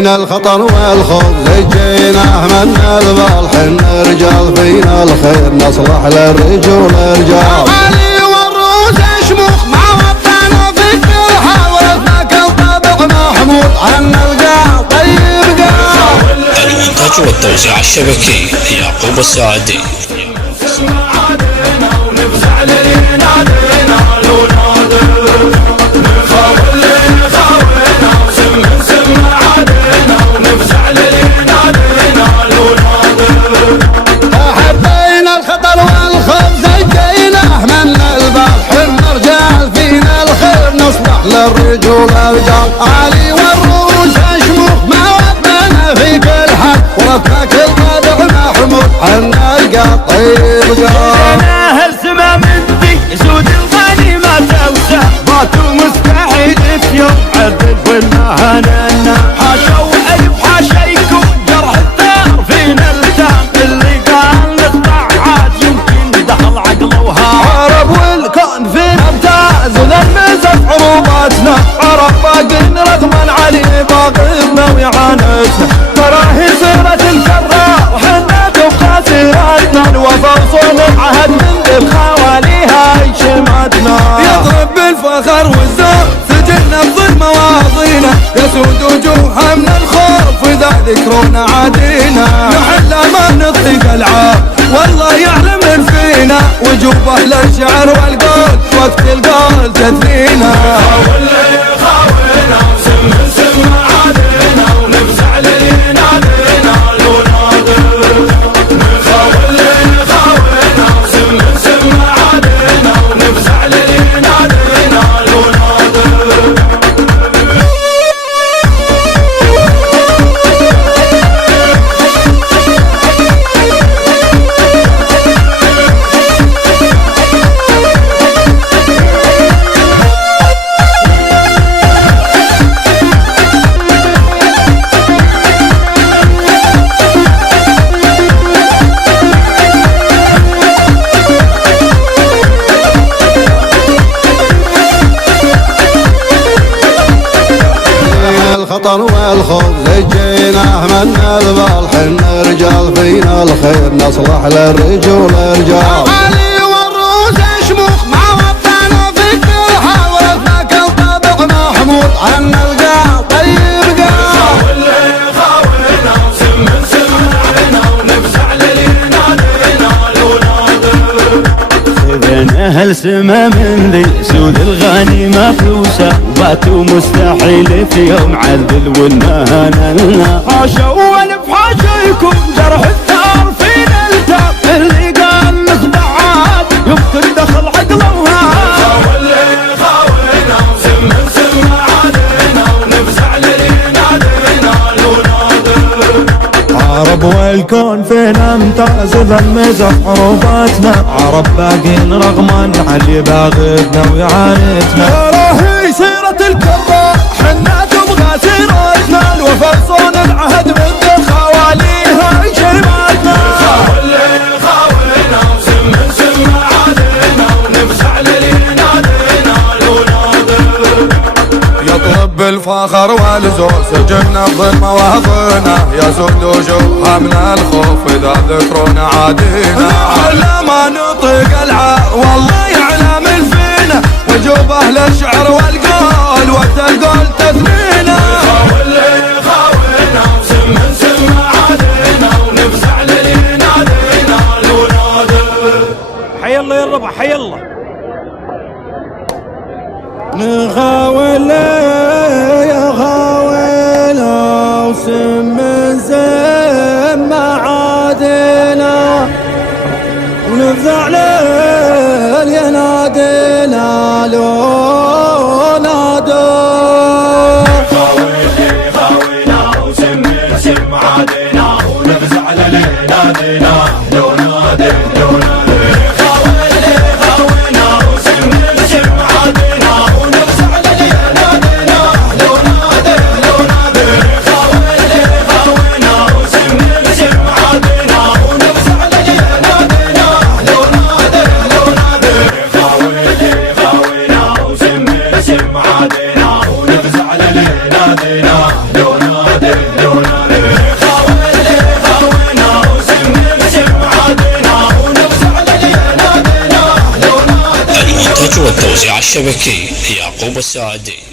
حبينا الخطر والخوف لجيناه من البال، حنا رجال فينا الخير نصلح للرجول رجال. علي والروس شموخ مع وطننا في كل حال، كل طابع محمود عنا القاع طيب قاع. الإنتاج والتوزيع الشبكي يعقوب الساعدي. حبينا الخطر والخوف زجيناه من البال، حنا رجال فينا الخير نصلح للرجول رجال. علي والروس شموخ مع وطننا في كل حال، ورثنا كل طابع محمود عنا القاع طيب قاع. هالسما مني سود الغنيمة توسع، ماتوا مستحيل في يوم عذب والمهننا. حاشا وألف حاشا يكون جرح الثار فينا التام، اللي قال نقطع عاد يمكن دخل عقله وهام. عرب والكون فينا امتاز ونرمز عروباتنا، عرب باقين رغما علي باقينا ويعانتنا. تراهي سيرة الكرار وحنا تبقى سيرتنا، الوفا وصون عهد من ذي خواليها شماتنا. يضرب بالفخر والزور سجلنا بظل مواضينا، يسود وجوهها من الخوف إذا ذكرونا عادينا. نحل ما نطيق العاب والله يعلم من فينا، وجوب أهل الشعر والقول وقت القول تثنينا. الخطر والخوف لجيناه من البال، حنا رجال فينا الخير نصلح للرجول رجال. علي والروس شموخ مع وطننا في كل حال، ورثنا كل طابع محمود عنا القاع طيب قاع. بين أهل سما من ذي سود الغنيمة فلوسا، باتوا مستحيل في يوم عذل والمهننا. حاشا والف حاشا يكون جرح الثار فينا التام، اللي قال نخدع عاد يمكن دخل عقله وهام. عرب والكون فينا امتاز ذمزح عروباتنا، عرب باقين رغما علي باغبنا ويعانتنا. تراهي سيرة الكرار حنا تبغى سيرتنا، الوفا صون العهد من ذي خواليها شماتنا. يطلب بالفخر والزور سجلنا بظل مواطننا، يسود وجوهها من الخوف إذا ذكرونا عادينا. على ما نطيق العار والله يعلم من فينا، وجوب أهل الشعر والقول وقت القول تثنينا. حي الله يا الربع حي الله. نغاول يا غاول وسم زم معادنا، ونفزع ليل ينادينا لو نادى. المونتاج والتوزيع الشبكي يعقوب السعدي.